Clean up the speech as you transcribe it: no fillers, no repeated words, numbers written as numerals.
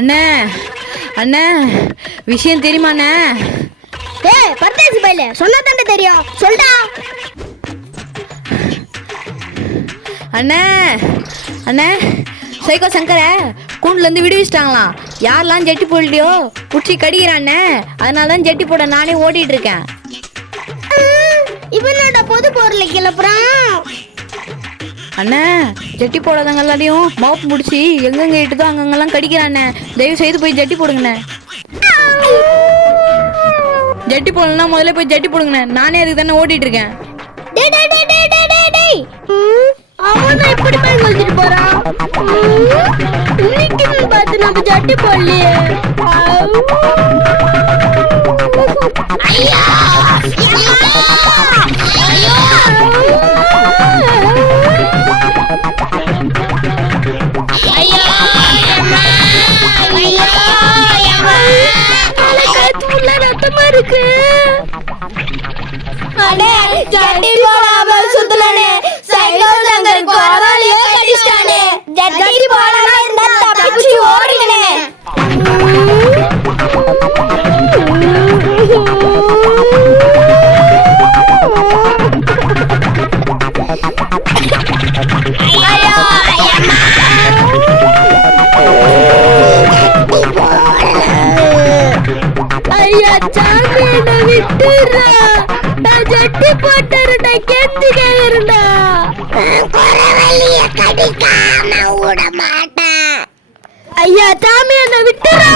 அண்ணே அண்ணே விஷயம் தெரியுமாண்ணே? ஏய் பர்தேசி பையலே, சொன்னா தானே தெரியும், சொல்டா. அண்ணே அண்ணே சைக்கோ சங்கர கூண்டுலேருந்து விடுவிச்சிட்டாங்களாம். யாரெல்லாம் ஜட்டி போடலையோ பிடிச்சி கடிக்கிறாண்ணே. அதனால தான் ஜட்டி போட நானே ஓடிட்டு இருக்கேன். இவனோட பொது பொருளை கிளப்புறான். அண்ணே ஜட்டி போடாதவங்க எல்லாரையும் மவுப்பு முடிச்சு எங்கெங்க இட்டுதோ அங்கங்கெல்லாம் கடிக்கிறாண்ணே. தயவு செய்து போய் ஜட்டி போடுங்கண்ணே. ஜட்டி போடலன்னா முதல்ல போய் ஜட்டி போடுங்கண்ணே. நானே அதுக்கு தானே ஓடிட்டு இருக்கேன். அவன் எப்படி போய் சொல்லிட்டு போறான்? இன்னைக்கு பார்த்து நம்ம ஜட்டி போடலையே. ஐயா ரத்தமா இருக்கு. அடே ஜட்டி போடாம சுத்தலனே சைக்கோ சங்கர் கோராலியே கடிச்சானே. ஜட்டி போடாம இருந்தா தப்பிச்சு ஓடுங்கனே. ஐயோ ஐயா சாமி என்ன விட்டுறா. நான் ஜட்டி போட்டுறேன்டா, கெஞ்சி கேக்குறேன்டா. குறவலிய கடிக்காம விட மாட்டேன். ஐயா சாமி என்ன விட்டுறா.